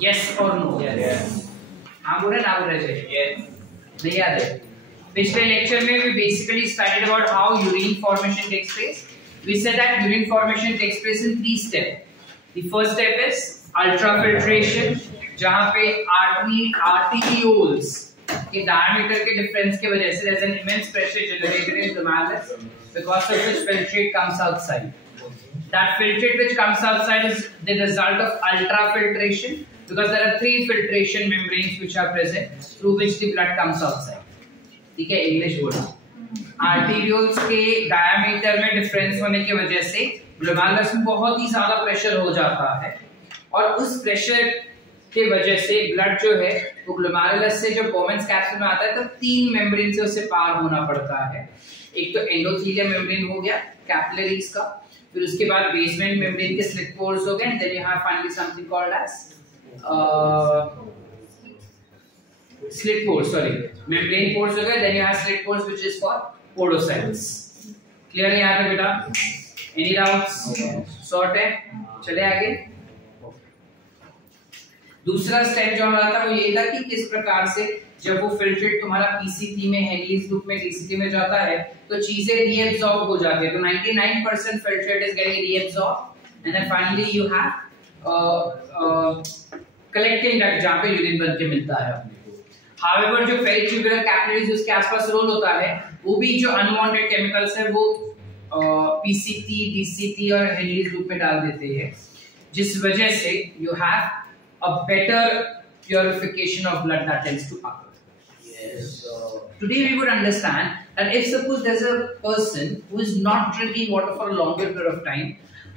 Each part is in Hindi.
Yes or no? Yes. हाँ बोले ना बोले थे? Yes. नहीं याद है? पिछले लेक्चर में we basically studied about how urine formation takes place. We said that urine formation takes place in 3 steps. The first step is ultrafiltration, जहाँ पे arterioles के diameter के difference के वजह से there's an immense pressure generated in the glomerulus, because of which filtrate comes outside. That filtrate which comes outside is the result of ultrafiltration, because there are 3 filtration membranes which are present through which the blood comes outside. ठीक है, इंग्लिश बोलो. आर्टेरियोल्स के डायमीटर में डिफरेंस होने की वजह से ग्लोमेरुलस में बहुत ही ज्यादा प्रेशर हो जाता है, और उस प्रेशर के वजह से ब्लड जो है वो ग्लोमेरुलस से जब बोमेन्स कैप्सूल में आता है तो 3 मेम्ब्रेन से उसे पार होना पड़ता है. एक तो एंडोथेलियम मेम्ब्रेन हो गया कैपिलरीज का, फिर उसके बाद बेसमेंट मेम्ब्रेन के स्लिट पोर्स हो गए, and then you have finally something called as slit pores, sorry, membrane pores हो गए, then you have slit pores which is for podocytes. Clear है यहाँ पे बेटा? Any doubts? Sort है? चले आगे. दूसरा स्टेप जो हमारा था वो ये था कि किस प्रकार से जब वो फिल्ट्रेट तुम्हारा पीसीटी में हेनलीज लूप में डीसीटी में जाता है तो चीजें रीएब्सॉर्ब हो जाती है. तो 99% filtrate is getting reabsorb, and then finally you have collecting duct जहाँ पे यूरिन बन के मिलता है अपने को. हाउएवर जो पेरिट्यूबुलर कैपिलरीज उसके आसपास रोल होता है, वो भी जो अनवांटेड केमिकल्स है वो पीसीटी डीसीटी और हेनलीज लूप में डाल देते हैं, जिस वजह से you have a better purification of blood that tends to occur. Yes. Today we would understand that if suppose there's a person who is not drinking water for a longer period of time,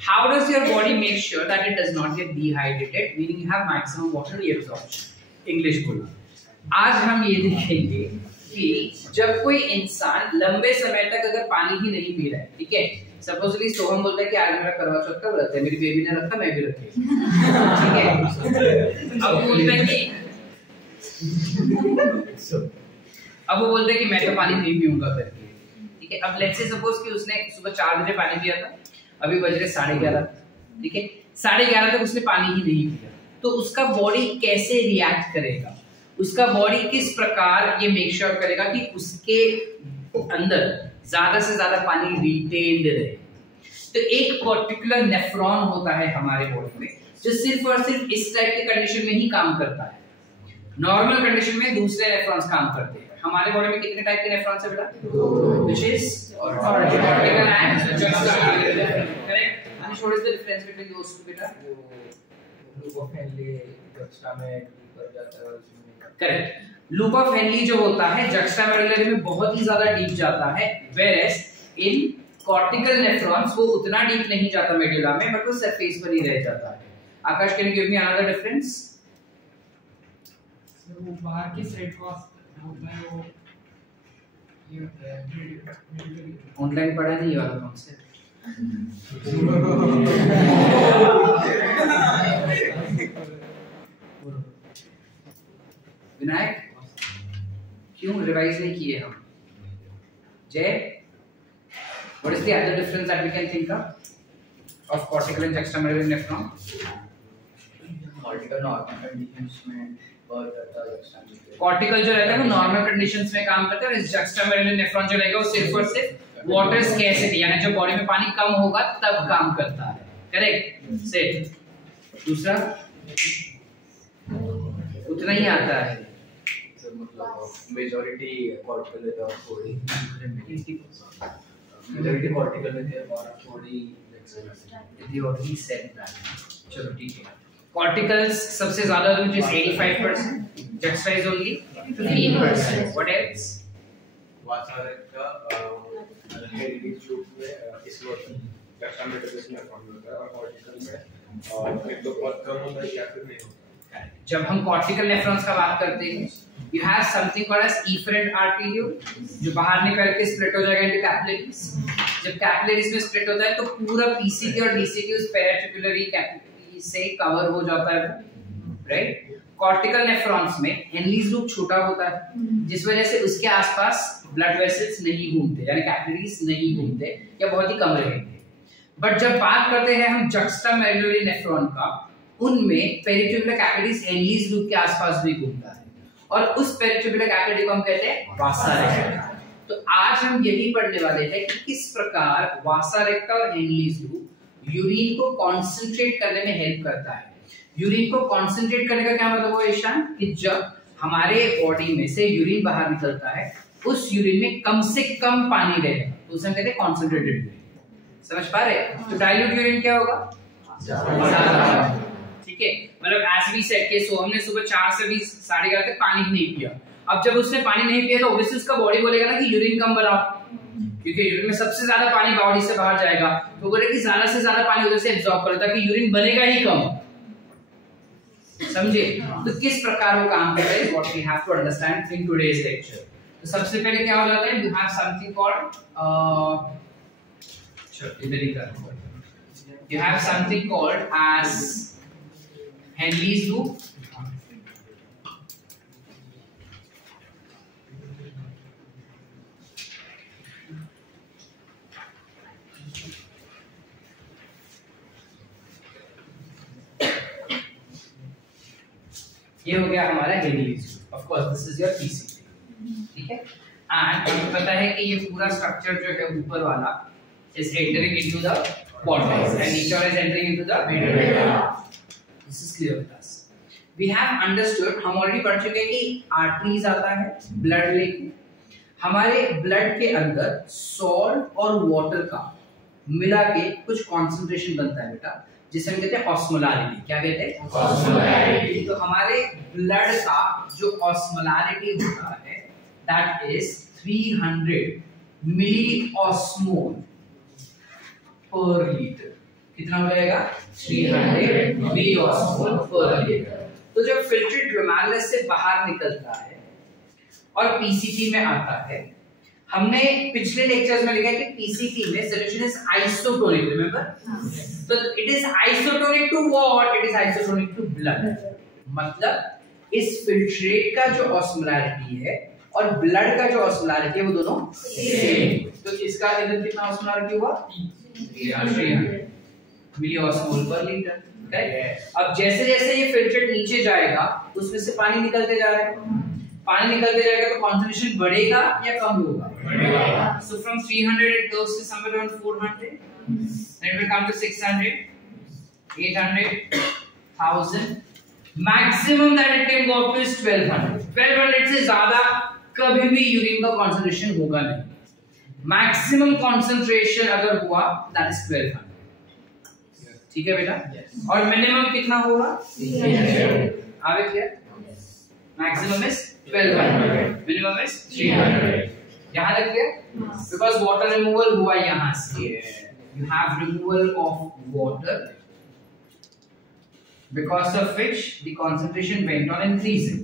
how does your body make sure that it does not get dehydrated, meaning you have maximum water reabsorption? English बोलो. आज हम ये देखेंगे कि जब कोई इंसान लंबे समय तक अगर पानी ही नहीं पी रहा है, ठीक है, सपोजली सोहम बोलता है कि आज मेरा करवा चौथ का व्रत है, मेरी बेबी ने रखा, मैं भी रखी, ठीक है. अब वो बोलता है कि मैं तो पानी नहीं पीऊंगा करके, ठीक है. अब लेट्स से सपोज कि उसने सुबह 4 बजे पानी पिया था, अभी बज रहे 11:30, ठीक है, 11:30 तक उसने पानी ही नहीं पिया, तो उसका बॉडी कैसे रिएक्ट करेगा? उसका बॉडी किस प्रकार ये मेक श्योर करेगा कि उसके अंदर ज्यादा से ज्यादा पानी रिटेन्ड रहे? तो एक पर्टिकुलर नेफ्रॉन होता है हमारे बॉडी में जो सिर्फ और सिर्फ इस टाइप के कंडीशन में ही काम करता है. नॉर्मल कंडीशन में दूसरे नेफ्रॉन्स काम करते हैं. हमारे बॉडी में कितने टाइप के नेफ्रॉन्स है बेटा? Which is cortical and juxtamedullary. Correct. And what is the difference between those two बेटा? लूप ऑफ हेनली जक्स्टामेड पर जाता है. करेक्ट. लूप ऑफ हेनली जो होता है जक्स्टामेडुलर में बहुत ही ज्यादा डीप जाता है, whereas इन कॉर्टिकल नेफ्रॉन्स वो उतना डीप नहीं जाता मेडुला में, बट वो सरफेस पर ही रह जाता है. Akash, can you give me another difference? वो बाहर की साइड को होता है, वो ये होता है. ऑनलाइन पढ़ा नहीं वाला कौन से? विनायक, क्यों रिवाइज नहीं किए हम? जय, what is the other difference that we can think of cortical and juxtamedullary nephron? cortical normal conditions में और juxtamedullary. cortical जो रहता है वो नॉर्मल कंडीशंस में काम करता है, और इस juxtamedullary nephron जो रहेगा वो सिर्फ और सिर्फ वाटर स्कैर्सिटी, यानी जब बॉडी में पानी कम होगा तब काम करता है. करेक्ट. सेट. दूसरा उतना ही आता है. मेजॉरिटी कॉर्टिकल है और थोड़ी मेजॉरिटी कॉर्टिकल में है और थोड़ी यदि ऑलरेडी सेड दैट. चलो ठीक है. कॉर्टिकल्स सबसे ज्यादा जो is 85%, juxta is only 3%. What else? Vasa recta का हेनलीज लूप में इस वक्त जक्स्टामेडुलर में फॉर्म होता है, और कॉर्टिकल में एक तो बहुत कम होता है या फिर नहीं होता. जब हम कॉर्टिकल नेफ्रॉन्स का बात करते हैं, you have something called as efferent arteriole जो बाहर निकल के स्प्लिट हो जाएगा into capillaries. जब कैपिलरीज में स्प्लिट होता है तो पूरा पीसीटी और डीसीटी उस पेरिट्यूबुलरी कैपिलरी से कवर हो जाता है, राइट. कॉर्टिकल नेफ्रॉन्स में हेनलीज लूप छोटा होता है, जिस वजह से उसके आसपास ब्लड वेसल्स नहीं घूमते, यानी कैपिलरीज नहीं घूमते या बहुत ही कम रहेंगे. बट जब बात करते हैं हम जक्स्टामेडुलरी नेफ्रॉन का, उनमें पेरिट्यूबुलर कैपिटस हेनलीज लूप के आसपास भी घूमता है और उस पेरिट्यूबुलर कैपिटस को हम कहते हैं वासा रेक्टा। तो आज हम यही पढ़ने वाले हैं कि किस प्रकार वासा रेक्टा और हेनलीज लूप यूरिन को कॉन्सेंट्रेट करने में हेल्प करता है। यूरिन को कॉन्सेंट्रेट करने का क्या मतलब हुआ ईशान, कि जब हमारे बॉडी में से यूरिन बाहर निकलता है उस यूरिन में कम से कम पानी रहेगा तो उसे हम कहते हैं कॉन्सेंट्रेटेड यूरिन। समझ पा रहे हैं? तो डाइल्यूट यूरिन क्या होगा, ज्यादा। ठीक है, मतलब एज वी सेड के सो हमने सुबह 4 से 11:30 तक पानी नहीं पिया। अब जब उसने पानी नहीं पिया तो ऑब्वियसली उसका बॉडी बोलेगा ना कि यूरिन कम बनाओ, क्योंकि यूरिन में सबसे ज्यादा पानी बॉडी से बाहर जाएगा तो बोले कि ज्यादा से ज्यादा पानी उधर से एब्जॉर्ब करो ताकि यूरिन बनेगा ही कम। समझे? तो किस प्रकार वो काम करता है, what we have to understand in today's lecture. तो सबसे पहले क्या हो जाता है, you have something called you have something called as Henle's loop. ये हो गया हमारा Henle's loop. Of course this is your PCT. ठीक है, एंड आपको पता है कि ये पूरा स्ट्रक्चर जो है ऊपर वाला is entering into the bottom and each one is entering into the middle. This is clear with us. We have understood, हम already पढ़ चुके हैं कि arteries आता है blood लेके, हमारे blood के अंदर salt और water का मिला के कुछ concentration बनता है बेटा, जिसे हम कहते हैं osmolarity। क्या कहते हैं? osmolarity। तो हमारे blood का जो osmolarity होता है that is 300 milliosmol per liter। कितना हो जाएगा? 300 milliosmol per liter। तो जब फिल्ट्रेट ग्लोमेरुलस से बाहर निकलता है और पीसीटी में आता है, हमने पिछले लेक्चर्स में लिखा है कि पीसीटी में सॉल्यूशन इज आइसोटोनिक, रिमेंबर? तो it is isotonic to what? It is isotonic to blood. मतलब इस फिल्ट्रेट का जो ऑस्मोलैरिटी है और ब्लड का जो ऑस्मोलैरिटी है वो दोनों सेम। तो इसका इधर कितना ऑस्मोलैरिटी हुआ? 300 मिलीऑस्मोल पर लीटर। अब जैसे जैसे ये फिल्ट्रेट नीचे जाएगा उसमें से पानी निकलते जा रहा है, पानी निकलते जाएगा तो कॉन्सेंट्रेशन बढ़ेगा या कम होगा? बढ़ेगा। So from 300 it goes to somewhere around 400, then it will come to 600, 800, 1000, maximum that it can go up to is 1200। 1200 से ज्यादा कभी भी यूरिन का कॉन्सेंट्रेशन होगा नहीं। मैक्सिमम कॉन्सेंट्रेशन अगर हुआ दैट इज 1200। ठीक है बेटा? और मिनिमम कितना होगा? 300। आगे क्या? Maximum is 1200, minimum is 300। यहां तक क्लियर? बिकॉज़ वाटर रिमूवल हुआ यहां से, you have removal of water because of which the concentration went on increasing।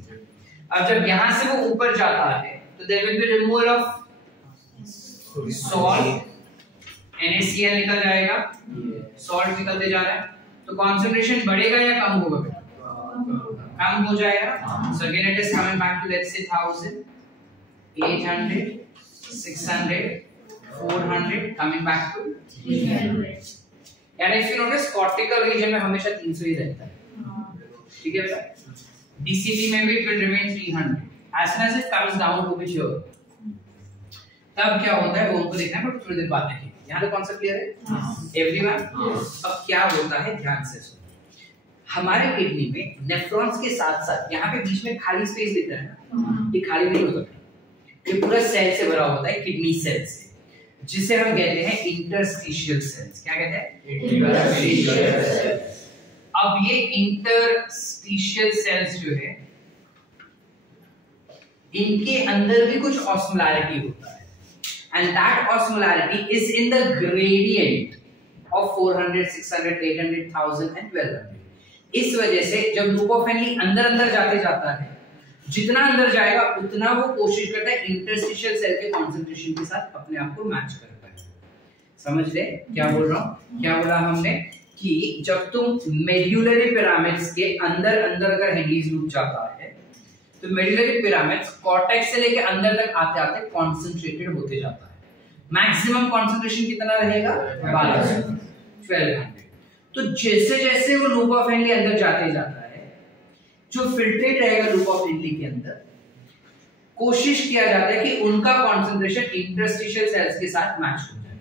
अब जब यहां से वो ऊपर जाता है तो there will be removal of salt, NaCl निकल जाएगा, salt निकलते जा रहा है तो concentration बढ़ेगा या कम होगा बेटा? कम हो जाएगा। So again it is coming back to let's say 1000, 800, 600, 400 coming back to 300। And if you notice cortical region में हमेशा 300 ही रहता है। ठीक है बेटा? DCT में भी it will remain 300 as soon as it comes down to be sure। तब क्या होता है वो हमको देखना है, बट थोड़ी देर बाद देखेंगे। यहाँ तो कॉन्सेप्ट क्लियर है एवरीवन? अब क्या होता है ध्यान से सुनो। हमारे किडनी में नेफ्रॉन्स के साथ साथ यहाँ पे बीच में खाली स्पेस दिख रहा है ना, ये खाली नहीं होता, ये पूरा सेल से भरा होता है, किडनी सेल से, जिसे हम कहते हैं इंटरस्टिशियल सेल्स। क्या कहते हैं? Interstitial cells. अब ये इंटरस्टिशियल सेल्स जो है इनके अंदर भी कुछ ऑस्मोलैरिटी होता है, and that osmolarity is in the gradient of 400, 600, 800, 1000 and 1200। इस वजह से जब लूप ऑफ हेनली अंदर अंदर जाते जाता है, जितना अंदर जाएगा उतना वो कोशिश करता है इंटरस्टिशियल सेल के कंसंट्रेशन के साथ अपने आप को मैच करता है। समझ ले क्या बोल रहा हूं? क्या बोला हमने कि जब तुम मेड्यूलरी पिरामिड्स के अंदर अंदर अगर हेनलीज लूप जाता है तो मेड्यूलरी पिरामिड्स कॉर्टेक्स से लेके अंदर तक आते आते कॉन्सेंट्रेटेड होते जाता है। मैक्सिमम कॉन्सेंट्रेशन कितना रहेगा? 1200, 1200। तो जैसे जैसे वो लूप ऑफ हेनली अंदर जाते जाता है, जो फिल्ट्रेट रहेगा लूप ऑफ हेनली के अंदर, कोशिश किया जाता है कि उनका कॉन्सेंट्रेशन इंटरस्टिशियल सेल्स के साथ मैच हो जाए,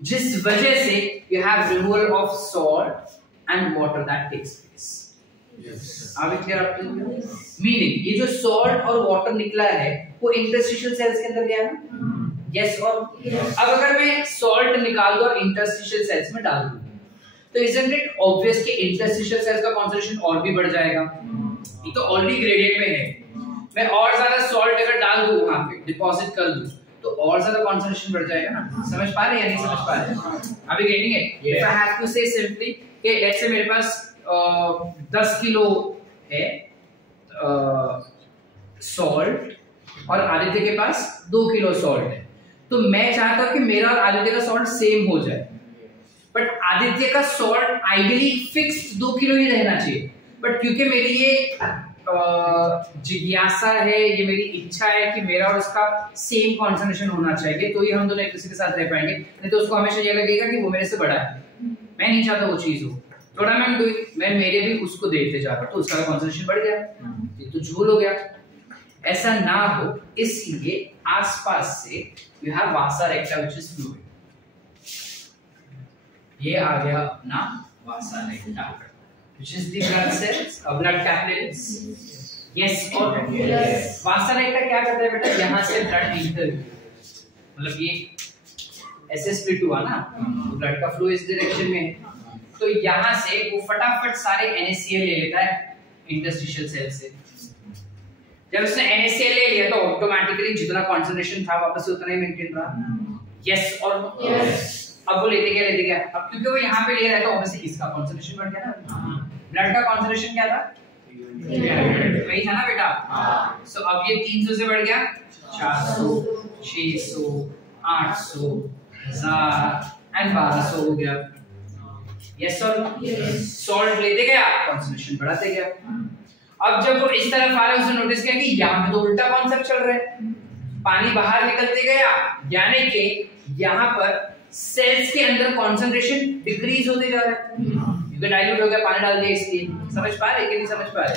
जिस वजह से you have removal of salt and water that takes place. आप क्लियर आपके मीनिंग ये जो सॉल्ट और वाटर निकला है वो इंटरस्टिशियल सेल्स के अंदर गया ना, यस और अब अगर मैं सॉल्ट निकाल दूं और इंटरस्टिशियल सेल्स में डाल दूं तो इजंट इट ऑब्वियस कि इंटरस्टिशियल सेल्स का कंसंट्रेशन और भी बढ़ जाएगा, ये तो ऑलरेडी ग्रेडियंट में है। मैं और ज्यादा सॉल्ट अगर डाल दूं वहां पे डिपॉजिट कर दूं तो और ज्यादा कंसंट्रेशन बढ़ जाएगा ना। समझ पा रहे हैं या नहीं समझ पा रहे? अभी getting it? If I have to say simply कि लेट्स से मेरे पास 10 किलो है सॉल्ट और आदित्य के पास 2 किलो सॉल्ट है, तो मैं चाहता हूं कि मेरा और आदित्य का सॉल्ट सेम हो जाए, बट आदित्य का सॉल्ट आइडियली फिक्स्ड 2 किलो ही रहना चाहिए, बट क्योंकि मेरी ये जिज्ञासा है, ये मेरी इच्छा है कि मेरा और उसका सेम कॉन्सेंट्रेशन होना चाहिए, तो ये हम दोनों एक दूसरे के साथ रह पाएंगे, नहीं तो उसको हमेशा ये लगेगा कि वो मेरे से बड़ा है, मैं नहीं चाहता वो चीज हो। थोड़ा मैं मेरे भी उसको देते जा रहा हूं तो उसका कॉन्सेंट्रेशन बढ़ गया, ये तो झूल हो गया। ऐसा ना हो इसलिए आसपास से you have vasa recta which is fluid, ये आ गया अपना vasa recta which is the blood cells और ब्लड कैपिलरीज, यस और यस। वासा रेक्टा क्या करता है बेटा, यहां से ब्लड इंटर, मतलब ये ऐसे स्प्लिट हुआ ना, ब्लड का फ्लो इस डायरेक्शन में है, तो यहां से वो फटाफट सारे NaCl ले लेता है इंटरस्टिशियल सेल से। जब उसने NaCl ले लिया तो ऑटोमेटिकली जितना कंसंट्रेशन था वापस से उतना ही मेंटेन रहा, यस और यस। अब वो लेते गया, अब क्योंकि वो यहाँ पे ले रहा है तो ऑब्वियसली इसका कंसंट्रेशन बढ़ गया ना। ब्लड का कंसंट्रेशन क्या था, वही था ना बेटा, सो अब ये 300 से बढ़ गया 400, 600, 800, 1000 एंड 1200 हो गया, यस और सॉल्ट लेते गया कंसंट्रेशन बढ़ाते गया। अब जब वो इस तरफ आ रहा है उसने नोटिस किया कि यहाँ पे तो उल्टा कॉन्सेप्ट चल रहा है, पानी बाहर निकलते गया, यानी कि यहाँ पर सेल्स के अंदर कंसंट्रेशन डिक्रीज होते जा रहा है, क्योंकि डाइल्यूट हो गया, पानी डाल दिया इसलिए। समझ पा रहे कि नहीं समझ पा रहे?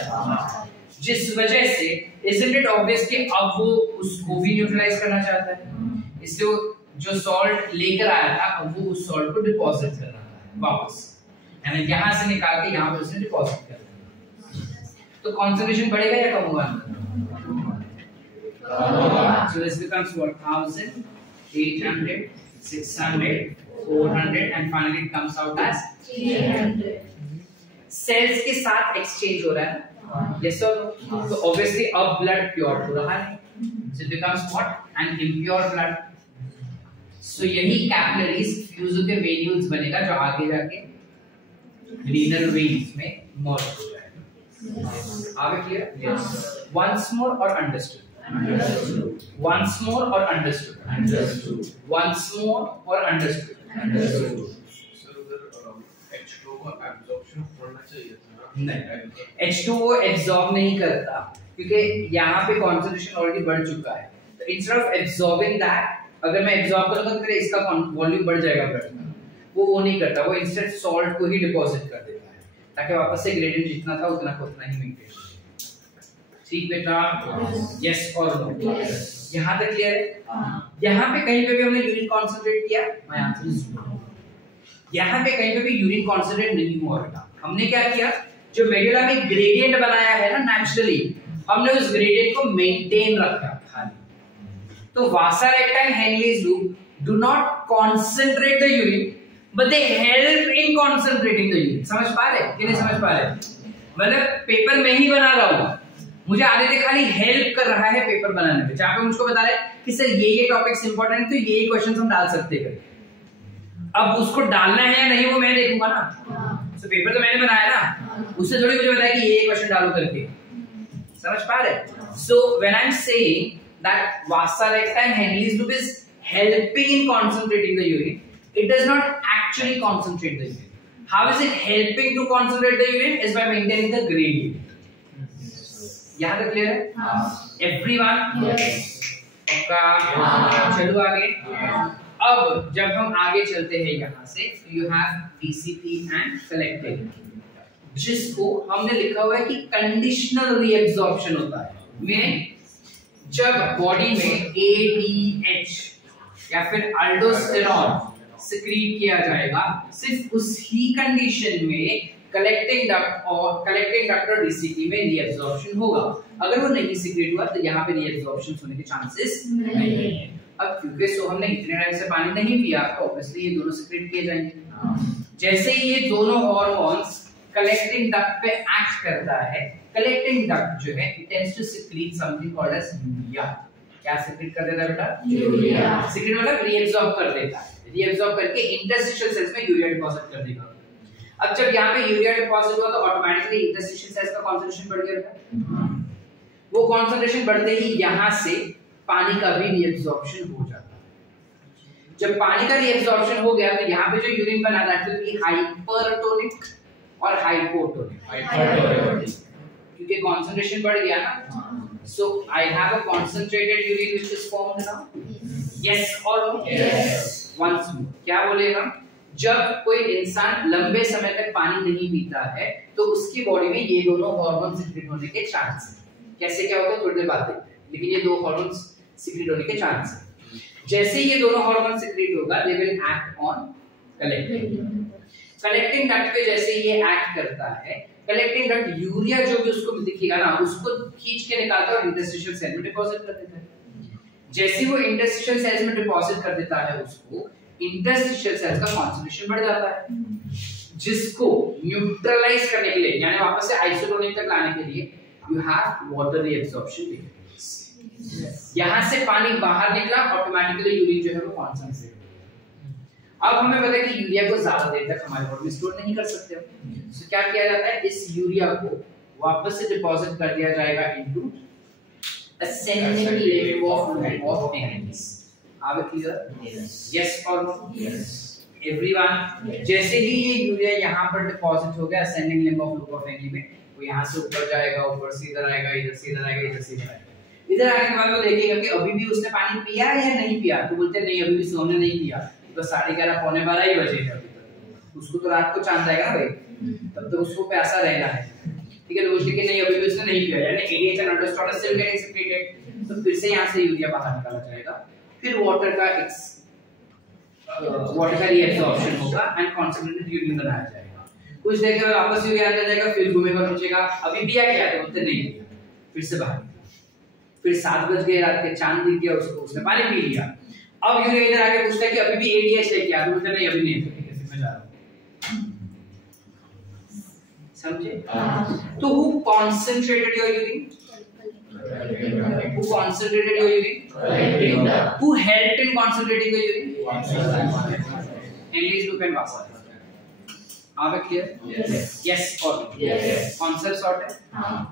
जिस वजह से इजंट इट ऑब्वियस कि अब वो उसको भी न्यूट्रलाइज करना चाहता है, इसलिए जो सॉल्ट लेकर आया था अब वो उस सॉल्ट को डिपॉजिट कर रहा है वापस, यानी यहाँ से निकाल के यहाँ पे उसने डिपॉजिट कर दिया, तो कंसंट्रेशन बढ़ेगा या कम होगा? So this becomes what, 1000, 800, 600, 400 and finally it comes out as 300. Sales के साथ एक्सचेंज हो रहा है ना, yes or no? तो obviously अब blood pure हो रहा है, so it becomes what, an impure blood. So यही कैपिलरीज फ्यूज होकर वेन्यूल्स बनेगा जो आगे जाके रीनल वेन्स में मर्ज हो जाएगा। आगे क्लियर? यस। वंस मोर और अंडरस्टूड, वंस मोर और अंडरस्टूड, वंस मोर और अंडरस्टूड। सर उधर H2O का एब्जॉर्प्शन होना चाहिए था ना? नहीं, H2O एब्जॉर्ब नहीं करता क्योंकि यहाँ पे कंसंट्रेशन ऑलरेडी बढ़ चुका है, तो इंस्टेड ऑफ एब्जॉर्बिंग दैट, अगर मैं एब्जॉर्ब करूंगा तो इसका वॉल्यूम बढ़ जाएगा ब्लड का, वो नहीं करता, वो इंस्टेड सॉल्ट को ही डिपॉजिट कर देता है ताकि वापस से ग्रेडियंट जितना था उतना को उतना ही मेंटेन। ठीक बेटा? यस और नो? यहाँ तक क्लियर है? यहाँ पे कहीं पे भी हमने यूरिन कॉन्सेंट्रेट किया, मैं आंसर इज नो। यहाँ पे कहीं पे भी यूरिन कॉन्सेंट्रेट नहीं हुआ बेटा, हमने क्या किया, जो मेडुला में ग्रेडियंट बनाया है ना नेचुरली, हमने उस ग्रेडियंट को मेंटेन रखा खाली। तो vasa recta and Henle's loop do not concentrate the urine but they help in concentrating the urine। समझ पा रहे कि नहीं समझ पा रहे? मतलब पेपर में ही बना रहा हूं, मुझे आदित्य खाली हेल्प कर रहा है पेपर बनाने में, जहां पे मुझको बता रहे हैं कि सर ये टॉपिक्स इंपॉर्टेंट है तो ये क्वेश्चंस हम डाल सकते हैं। अब उसको डालना है या नहीं वो मैं देखूंगा ना, तो पेपर तो मैंने बनाया ना, उससे थोड़ी मुझे बताया कि ये क्वेश्चन डालो करके। समझ पा रहे? So when I am saying that vasa recta and Henle's loop is helping in concentrating the urine, it does not actually concentrate the urine. How is it helping to concentrate the urine? Is by maintaining the gradient। यहाँ तक क्लियर है? Everyone? Yes। पक्का? चलो आगे। अब जब हम आगे चलते हैं यहाँ से, you have DCP and collecting, जिसको हमने लिखा हुआ है कि कंडीशनल रीएब्जॉर्प्शन होता है। मीनिंग जब बॉडी में एडीएच या फिर अल्डोस्टेरॉन सिक्रीट किया जाएगा, सिर्फ उसी कंडीशन में कलेक्टिंग डक्ट और डीसीपी में रीएब्जॉर्प्शन होगा। अगर वो नहीं सिक्रीट हुआ तो यहाँ पे रीएब्जॉर्प्शन होने के चांसेस नहीं है। अब क्योंकि सो हमने इतने टाइम से पानी नहीं पिया तो ऑब्वियसली ये दोनों सिक्रीट किए जाएंगे। जैसे ही ये दोनों हार्मोन्स कलेक्टिंग डक्ट पे एक्ट करता है, कलेक्टिंग डक्ट जो है it tends to secrete something called as urea. क्या सिक्रीट कर देता है बेटा? यूरिया। सिक्रीट मतलब रीएब्सॉर्ब कर देता है। रीएब्सॉर्ब करके इंटरस्टिशियल सेल्स में यूरिया डिपॉजिट कर देगा। अब जब यहाँ पे यूरिया डिपॉजिट हुआ तो ऑटोमेटिकली इंटरस्टिशियल सेल्स का कंसंट्रेशन बढ़ गया बेटा। वो कंसंट्रेशन बढ़ते ही यहाँ से पानी का भी रीएब्सॉर्प्शन हो जाता है। जब पानी का रीएब्सॉर्प्शन हो गया तो यहाँ पे जो यूरिन बना था तो ये हाइपरटोनिक और हाइपोटोनिक, क्योंकि कंसंट्रेशन बढ़ गया ना। So I have a concentrated urine which is formed now. Yes और नो? यस। वंस मोर क्या बोले हम? जब कोई इंसान लंबे समय तक पानी नहीं पीता है तो उसकी बॉडी में ये दोनों हार्मोन सिक्रीट होने के चांस है। कैसे क्या होता है थोड़ी देर बाद देखते हैं, लेकिन ये दो हार्मोन सिक्रीट होने के चांस है। जैसे ये दोनों हार्मोन सिक्रीट होगा they will act on collecting duct पे। जैसे ये एक्ट करता है, कलेक्टिंग डक्ट यूरिया जो भी उसको दिखेगा ना उसको खींच के निकालता है और इंटरस्टिशियल सेल में डिपॉजिट कर देता है। जैसे वो इंटरस्टिशियल सेल्स में डिपॉजिट कर देता है उसको इंटरस्टिशियल सेल्स का कंसंट्रेशन बढ़ जाता है, जिसको न्यूट्रलाइज करने के लिए यानी वापस से आइसोटोनिक तक लाने के लिए यू हैव वाटर रीएब्सॉर्प्शन। यहां से पानी बाहर निकला, ऑटोमेटिकली यूरिन जो है वो कंसंट्रेट हो। अब हमें पता है कि यूरिया को ज्यादा देर तक हमारे बॉडी में स्टोर नहीं कर सकते हम, तो क्या किया जाता है, इस यूरिया को वापस से डिपॉजिट कर दिया जाएगा into ascending limb of Henry's। Are we clear? Yes or no? Yes. Everyone. जैसे ही ये यूरिया यहाँ पर डिपॉजिट हो गया ascending limb of Henry में, वो यहाँ से ऊपर जाएगा, ऊपर से इधर आएगा, इधर से इधर आएगा, इधर से इधर आएगा। इधर आने के बाद वो देखेगा कि अभी भी उसने पानी पिया या नहीं पिया, तो बोलते नहीं अभी भी सोने नहीं पिया, तो 11:30 पौने 12 ही बजे है अभी तक। उसको तो रात को चांद आएगा ना भाई, तब तक उसको प्यासा रहना है, ठीक है। तो बोलते कि नहीं अभी भी उसने नहीं पिया, यानी ADH and aldosterone still getting secreted, तो फिर से यहाँ से यूरिया बाहर निकाला जाएगा, फिर वाटर का रीएब्सॉर्प्शन होगा एंड कंसंट्रेटेड यूरिन बनाया जाएगा। कुछ देर के बाद वापस यूरिया अंदर जाएगा, फिर घूमेगा पूछेगा अभी पिया क्या है, बोलते नहीं पिया, फिर से बाहर। फिर 7 बज गए, रात के चांद दिख गया उसको, उसने पानी पी लिया। अब यूरिया इधर आके पूछता है कि अभी भी एडीएच है क्या, बोलते नहीं अभी नहीं, ठीक है फिर मैं जा रहा हूं। समझे? तो who concentrated your urine? Who concentrated your urine? Who helped in concentrating the urine? Henry's loop and Vassar. Are we clear? Yes or no? Yes. Concept sort है?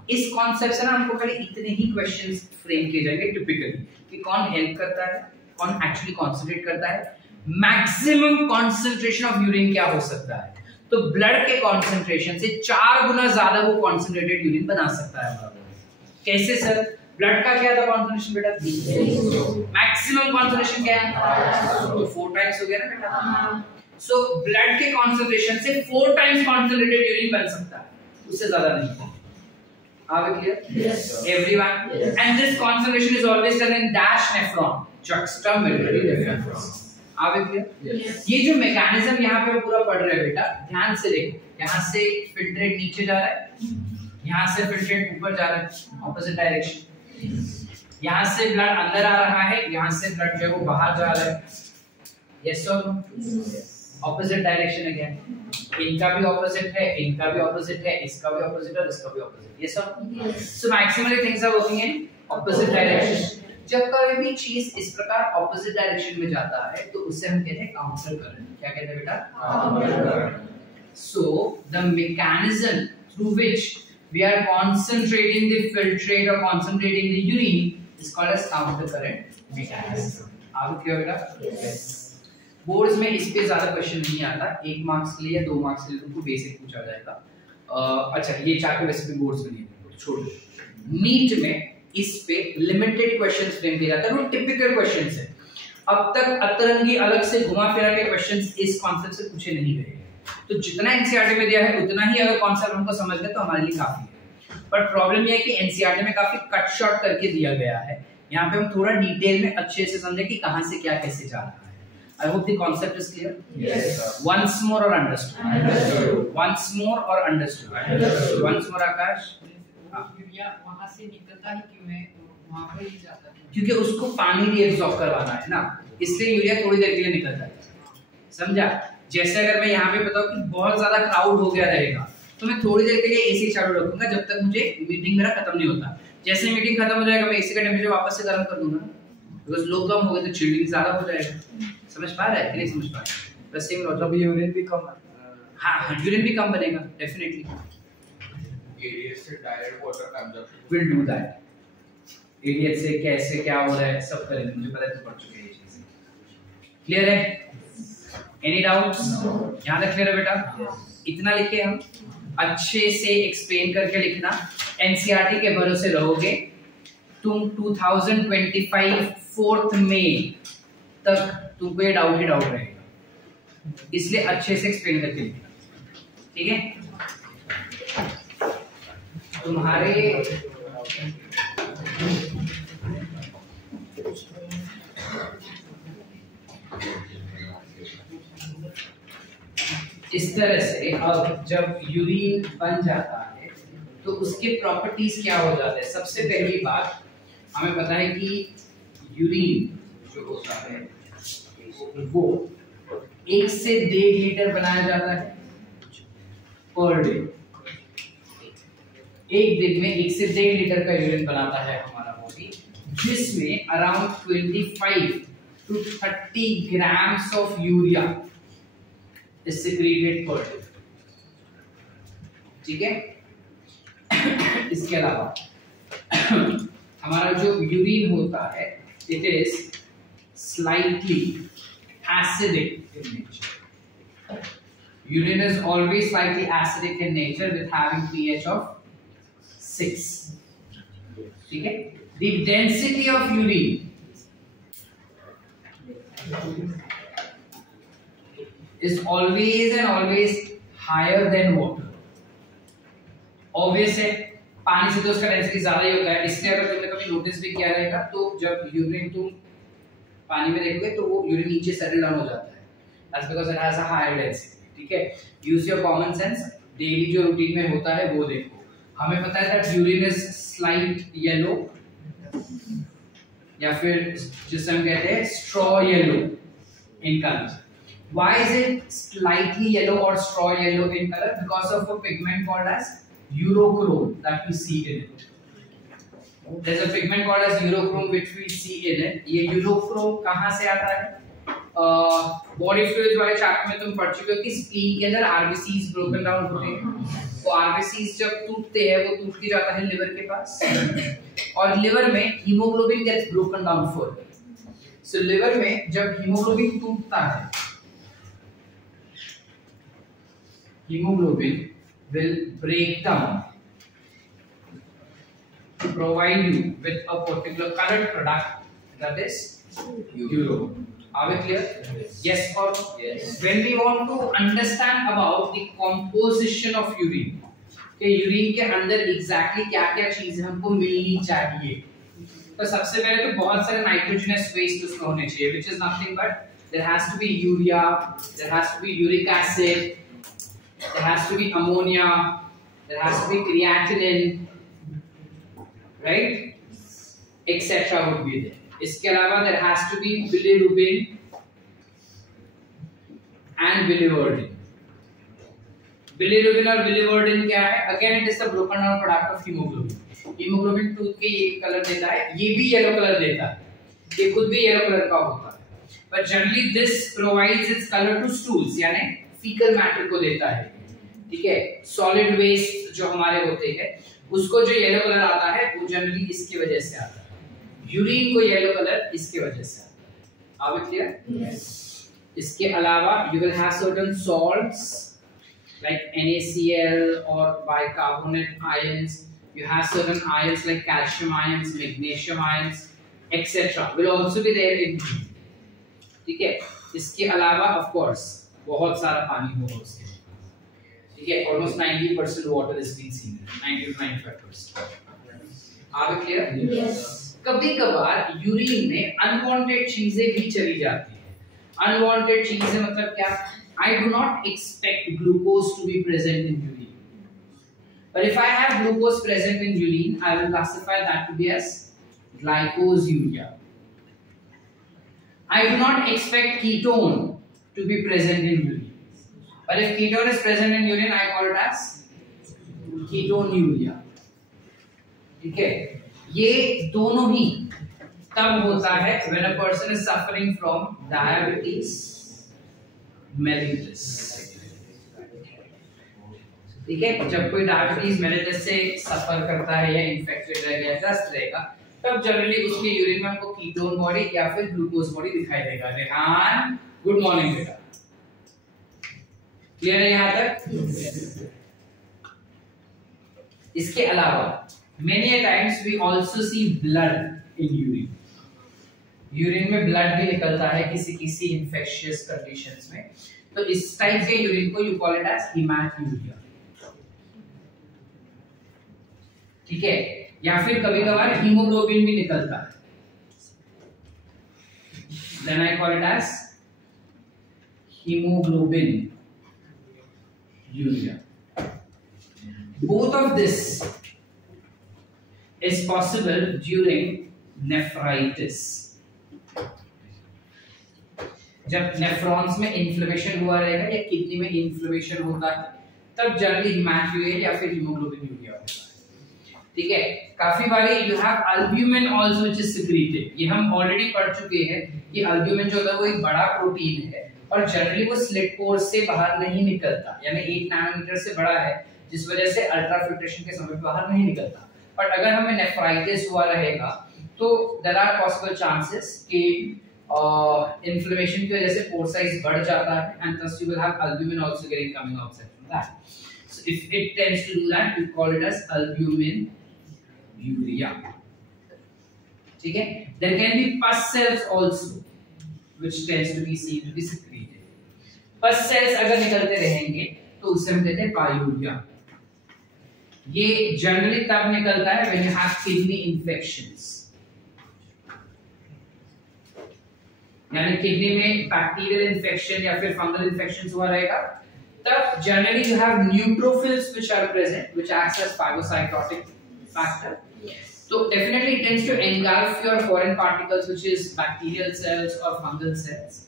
इस concept से ना हमको खाली इतने ही questions frame किए जाएंगे typically कि कौन help करता है, कौन actually concentrate करता है, maximum concentration of urine क्या हो सकता है। तो ब्लड के कंसंट्रेशन से 4 गुना ज्यादा वो कंसंट्रेटेड यूरिन बना सकता है हमारा बॉडी। कैसे सर? ब्लड का क्या था कंसंट्रेशन बेटा? 300। मैक्सिमम कंसंट्रेशन क्या है? तो 4 टाइम्स हो गया ना बेटा। सो ब्लड के कंसंट्रेशन से 4 टाइम्स कंसंट्रेटेड यूरिन बन सकता है, उससे ज्यादा नहीं। Are we clear? Yes. Everyone. Yes. And this concentration is always done in dash nephron, juxtamedullary nephron. Are we clear? Yes. ये जो मैकेनिज्म यहाँ पे पूरा पढ़ रहे हैं बेटा, ध्यान से देखो। यहाँ से फिल्ट्रेट नीचे जा रहा है, यहाँ से फिल्ट्रेट ऊपर जा रहा है, ऑपोजिट डायरेक्शन। यहाँ से ब्लड अंदर आ रहा है, यहाँ से ब्लड जो है वो बाहर जा रहा है। यस और नो? Opposite direction again. इनका भी ऑपोजिट है, इनका भी ऑपोजिट है, इसका भी ऑपोजिट है और इसका भी ऑपोजिट। यस और no? So maximally things are working in opposite direction. जब कोई भी चीज इस प्रकार ऑपोजिट डायरेक्शन में जाता है तो उसे हम कहते हैं काउंटर करंट। क्या कहते हैं बेटा? Counter current. So the mechanism through which we are concentrating the filtrate or concentrating the urine is called as counter current mechanism। आप क्लियर बेटा? यस। बोर्ड्स में इस पे ज्यादा क्वेश्चन नहीं आता, 1 मार्क्स के लिए या 2 मार्क्स के लिए तुमको बेसिक पूछा जाएगा। अच्छा ये चैप्टर वैसे भी बोर्ड्स में नहीं है, छोड़ो। नीट में इस पे लिमिटेड क्वेश्चंस फ्रेम किया जाता है, वो टिपिकल क्वेश्चंस है। अब तक अतरंगी अलग से घुमा फिरा के क्वेश्चंस इस कॉन्सेप्ट से पूछे नहीं गए, तो जितना एनसीईआरटी में दिया है उतना ही अगर कॉन्सेप्ट हमको समझ गए तो हमारे लिए काफी है। बट प्रॉब्लम ये है कि एनसीईआरटी में काफी कट शॉर्ट करके दिया गया है, यहाँ पे हम थोड़ा डिटेल में अच्छे से समझे कि कहां से क्या कैसे जा रहा है। I hope the concept is clear. Yes, sir. Once more or understood? Understood. Once more or understood? Understood. Once more Akash? Urea वहां से निकलता ही क्यों है, वहां पर ही जाता है? क्योंकि उसको पानी रीअब्सॉर्ब करवाना है ना, इसलिए यूरिया थोड़ी देर के लिए निकलता है। समझा? जैसे अगर मैं यहाँ पे बताऊँ कि बहुत ज्यादा क्राउड हो गया रहेगा तो मैं थोड़ी देर के लिए एसी चालू रखूंगा जब तक मुझे मीटिंग मेरा खत्म नहीं होता। जैसे मीटिंग खत्म हो जाएगा मैं एसी का टेम्परेचर वापस से गर्म कर दूंगा, बिकॉज़ लोग कम हो गए तो चिल्डिंग ज्यादा हो जाएगा। समझ पा रहा है कि नहीं समझ पा रहा है? बस सेम लॉजिक। अभी यूरिन भी कम हाँ, यूरिन भी कम बनेगा डेफिनेटली। एडीएस से direct water consumption will do that. ADS से कैसे क्या हो रहा है सब करेंगे, मुझे पता है तो पढ़ चुके हैं ये चीजें। क्लियर है? Any doubts? यहाँ तक क्लियर है बेटा? इतना लिखे हम अच्छे से एक्सप्लेन करके लिखना। एनसीईआरटी के भरोसे रहोगे तुम 2025 4th मई तक तुमको ये डाउट ही डाउट रहेगा, इसलिए अच्छे से एक्सप्लेन करके लिखना, ठीक है? तुम्हारे इस तरह से अब जब यूरिन बन जाता है तो उसके प्रॉपर्टीज क्या हो जाते हैं। सबसे पहली बात हमें पता है कि यूरिन जो होता है वो 1 से 1.5 लीटर बनाया जाता है पर डे। एक दिन में 1 से 1.5 लीटर का यूरिन बनाता है हमारा बॉडी, जिसमें around 25 to 30 grams of urea is secreted per day, ठीक है? इसके अलावा हमारा जो यूरिन होता है it is slightly acidic in nature. Urine is always slightly acidic in nature with having pH of 6. ठीक है? The density of urine is always and always higher than water. Obvious है, पानी से तो उसका डेंसिटी ज्यादा ही होता है, इसलिए अगर तुमने कभी नोटिस भी किया रहेगा तो जब यूरिन तुम पानी में देखोगे तो वो यूरिन नीचे सेटल डाउन हो जाता है। That's because it has a higher density. ठीक है? Use your common sense. Daily जो रूटीन में होता है वो देखो। हमें पता है that urine is slight yellow या फिर जिसे हम कहते हैं straw yellow in color. Why is it slightly yellow or straw yellow in color? Because of a pigment called as urochrome that we see in it. There's a pigment called as urochrome which we see in it. ये urochrome कहाँ से आता है? बॉडी फ्लूइड्स वाले चैप्टर में तुम पढ़ चुके हो कि स्प्लीन के अंदर आरबीसीज ब्रोकन डाउन होते हैं। तो आरबीसीज जब टूटते हैं वो टूट के जाता है लिवर के पास, और लिवर में haemoglobin gets broken down further. So liver में जब हीमोग्लोबिन टूटता है, hemoglobin will break down to provide you with a particular colored product, that is urine. Are we clear? Yes or no? Yes. When we want to understand about the composition of urine, कि यूरिन के अंदर एग्जैक्टली क्या-क्या चीजें हमको मिलनी चाहिए, तो सबसे पहले तो बहुत सारे नाइट्रोजनस वेस्ट उसमें होने चाहिए, which is nothing but there has to be urea, there has to be uric acid, there has to be ammonia, there has to be creatinine, right, etc. would be there. इसके अलावा there has to be bilirubin and biliverdin. Bilirubin और biliverdin क्या है? Again it is the broken down product of hemoglobin. Hemoglobin टूट के ये कलर देता है, ये भी येलो कलर देता है, ये खुद भी येलो कलर का होता है. But generally this provides its color to stools, यानी fecal matter को देता है. ठीक है? Solid waste जो हमारे होते हैं उसको जो येलो कलर आता है वो जनरली इसकी वजह से आता है. यूरिन को येलो कलर इसकी वजह से आता है. Are we clear? Yes. इसके अलावा you will have certain salts like NaCl or bicarbonate ions. You have certain ions like calcium ions, magnesium ions, etc. will also be there in. ठीक है। इसके अलावा ऑफ कोर्स बहुत सारा पानी होगा उसके, ठीक है। Almost 90% water is been seen, 90 to 95%। आप क्लियर? Yes. कभी कभार यूरिन में अनवांटेड चीजें भी चली जाती है। अनवांटेड चीजें मतलब क्या? I do not expect glucose to be present in urine, but if I have glucose present in urine, I will classify that to be as glycosuria. I do not expect ketone to be present in urine, but if ketone is present in urine, I call it as ketonuria, ठीक है। ये दोनों ही तब होता है when a person is suffering from diabetes mellitus, ठीक है। जब कोई डायबिटीज मेलिटस से सफर करता है या इन्फेक्टेड रहेगा, दस्त रहेगा, तब जनरली उसके यूरिन में आपको कीटोन बॉडी या फिर ग्लूकोज बॉडी दिखाई देगा। रेहान गुड मॉर्निंग बेटा, क्लियर है यहाँ तक? इसके अलावा many times we also see blood in urine. Urine में ब्लड भी निकलता है किसी इंफेक्शियस कंडीशंस में, तो इस टाइप के यूरिन को you call it as haematuria, ठीक है। या फिर कभी-कभार हीमोग्लोबिन भी निकलता है, then I call it as haemoglobin urea. Both of this is possible during nephritis. जब नेफ्रॉन्स में इन्फ्लेमेशन हुआ रहेगा या किडनी में इन्फ्लेमेशन होता है, तब जनरली हेमाटूरिया या फिर हीमोग्लोबिन यूरिया होता है, ठीक है। काफी बारी you have albumin also which is secreted. ये हम ऑलरेडी पढ़ चुके हैं कि अल्ब्यूमिन जो होता है वो एक बड़ा प्रोटीन है और जनरली वो स्लिट पोर से बाहर नहीं निकलता, यानी 1 नैनोमीटर से बड़ा है, जिस वजह से अल्ट्राफिल्ट्रेशन के समय बाहर नहीं निकलता। बट अगर हमें नेफ्राइटिस हुआ रहेगा तो देयर आर पॉसिबल चांसेस कि इन्फ्लेमेशन की वजह से पोर साइज बढ़ जाता है and thus you will have albumin also getting coming outside from that. So if it tends to do that, we call it as albumin uria, ठीक है। There can be pus cells also which tends to be seen to be secreted. Pus cells अगर निकलते रहेंगे तो उसे हम कहते हैं पायूरिया। ये जनरली तब निकलता है when you have kidney infections, यानी किडनी में बैक्टीरियल इन्फेक्शन या फिर फंगल इन्फेक्शन हुआ रहेगा, तब generally you have neutrophils which are present which acts as phagocytotic factor. तो definitely it tends to engulf your foreign particles which is bacterial cells और फंगल सेल्स।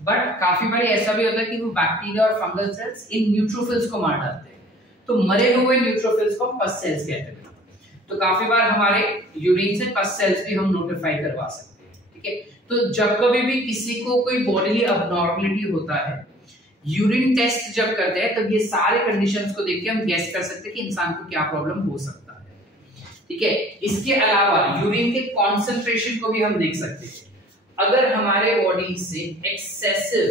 बट काफी बार ऐसा भी होता है कि वो बैक्टीरिया और फंगल सेल्स इन न्यूट्रोफिल्स को मार डालते हैं, तो मरे हुए न्यूट्रोफिल्स को पस सेल्स कहते हैं। तो काफी बार हमारे यूरिन से पस सेल्स भी हम नोटिफाई करवा सकते हैं, ठीक है। तो जब कभी भी किसी को कोई बॉडीली अबनॉर्मलिटी होता है, यूरिन टेस्ट जब करते हैं तब ये सारे कंडीशंस को देख के हम गेस कर सकते हैं कि इंसान को क्या प्रॉब्लम हो सकता है, ठीक है। इसके अलावा यूरिन के कॉन्सेंट्रेशन को भी हम देख सकते हैं। अगर हमारे बॉडी से एक्सेसिव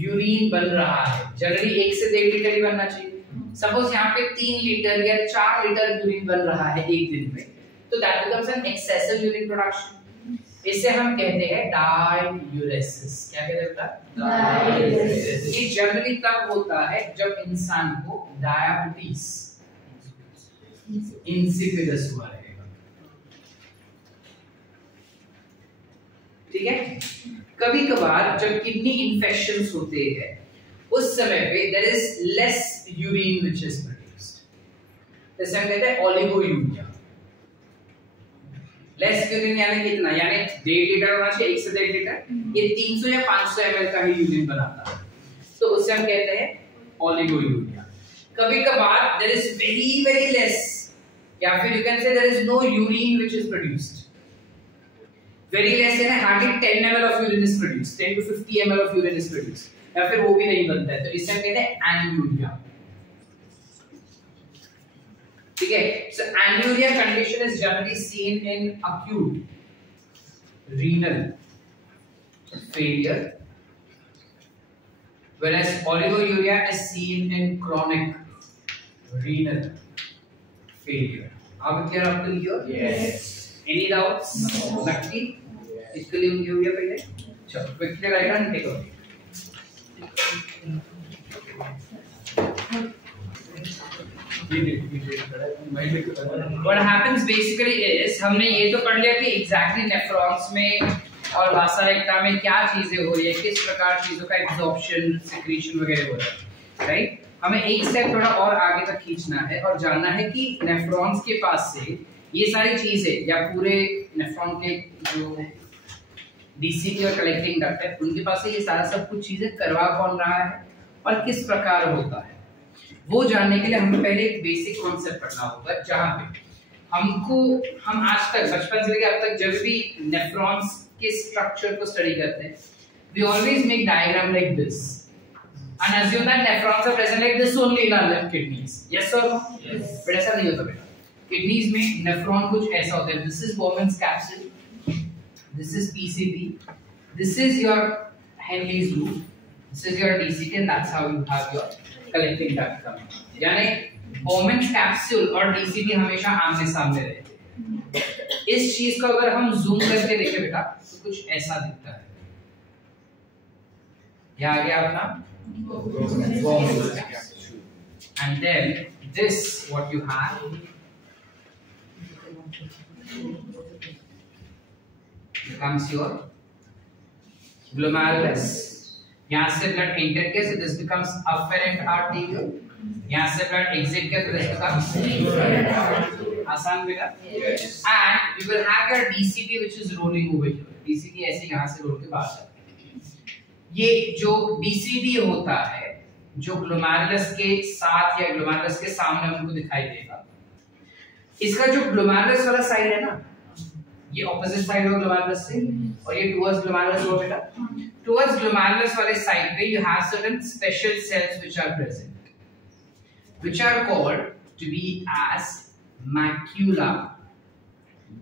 यूरिन बन रहा है, जनरली 1 से 1.5 लीटर ही बनना चाहिए, सपोज यहाँ पे 3 लीटर या 4 लीटर यूरिन बन रहा है एक दिन में, तो that becomes an excessive urine production. इसे हम कहते हैं डाययूरेसिस। क्या कहते हैं? डाययूरेसिस। ये जनरली तब होता है जब इंसान को डायबिटीज इंसिपिडस हुआ रहेगा, ठीक है। कभी कभार जब किडनी इन्फेक्शंस होते हैं उस समय पे there is less urine which is produced, जैसे हम कहते हैं ओलिगोयूरिया। लेस यूरिन यानी कितना? यानी 1.5 लीटर होना चाहिए, 1 से 1.5 लीटर, ये 300 या 500 ml का ही यूरिन बनाता है, तो उसे हम कहते हैं ओलिगोयूरिया। कभी कभार there is very very less, या फिर you can say there is no urine which is produced. Very less है, hardly 10 ml of urine is produced, 10 to 50 ml of urine is produced, या फिर वो भी नहीं बनता है, तो इसे हम कहते हैं एन्यूरिया, ठीक है। So anuria condition is generally seen in acute renal failure, whereas oliguria is seen in chronic renal failure. Are we clear up to here? Yes. Any doubts? No. Natti? इसके लिए उनकी हुई है पहले, चलो quickly write and take over. What happens basically is हमने ये तो पढ़ लिया कि exactly nephrons में और वासा रेक्टा में क्या चीजें हो रही है, किस प्रकार चीजों का एब्जॉर्प्शन, सिक्रीशन वगैरह हो रहा है, राइट। हमें एक स्टेप थोड़ा और आगे तक खींचना है और जानना है कि नेफ्रॉन्स के पास से ये सारी चीजें या पूरे नेफ्रॉन के जो डीसीटी और कलेक्टिंग डक्ट है उनके पास से ये सारा सब कुछ चीजें करवा कौन रहा है और किस प्रकार होता है, वो जानने के लिए हमें पहले एक बेसिक कॉन्सेप्ट पढ़ना होगा, जहां पे हम आज तक बचपन से लेकर अब तक जब भी नेफ्रॉन्स के स्ट्रक्चर को स्टडी करते हैं, we always make diagram like this and assume that nephrons are present like this only in our left kidneys. Yes or no? Yes. But ऐसा नहीं होता बेटा। किडनीज में नेफ्रॉन कुछ ऐसा होता है, this is Bowman's capsule, this is PCP, this is your Henle's loop, this is your DCT, and that's how you have your collecting duct coming. यानी Bowman's capsule और DCT हमेशा आमने सामने रहते हैं। इस चीज को अगर हम जूम करके देखें बेटा तो कुछ ऐसा दिखता है। क्या आ गया अपना Bowman's capsule, and then this what you have becomes your glomerulus. यहाँ से ब्लड एंटर किया तो दिस बिकम्स afferent arteriole, यहाँ से ब्लड एग्जिट किया तो दिस बिकम्स आसान बेटा। And you will have your DCT which is rolling over here. DCT ऐसे यहाँ से रोल के बाहर जाता है। ये जो DCT होता है जो ग्लोमेरुलस के साथ या ग्लोमेरुलस के सामने हमको दिखाई देगा, इसका जो ग्लोमेरुलस वाला साइड है ना, ये ऑपोजिट साइड होगा ग्लोमेरुलस से और ये टुवर्ड्स ग्लोमेरुलस होगा बेटा। टुवर्ड्स ग्लोमेरुलस वाले साइड पे you have certain special cells which are present, which are called to be as macula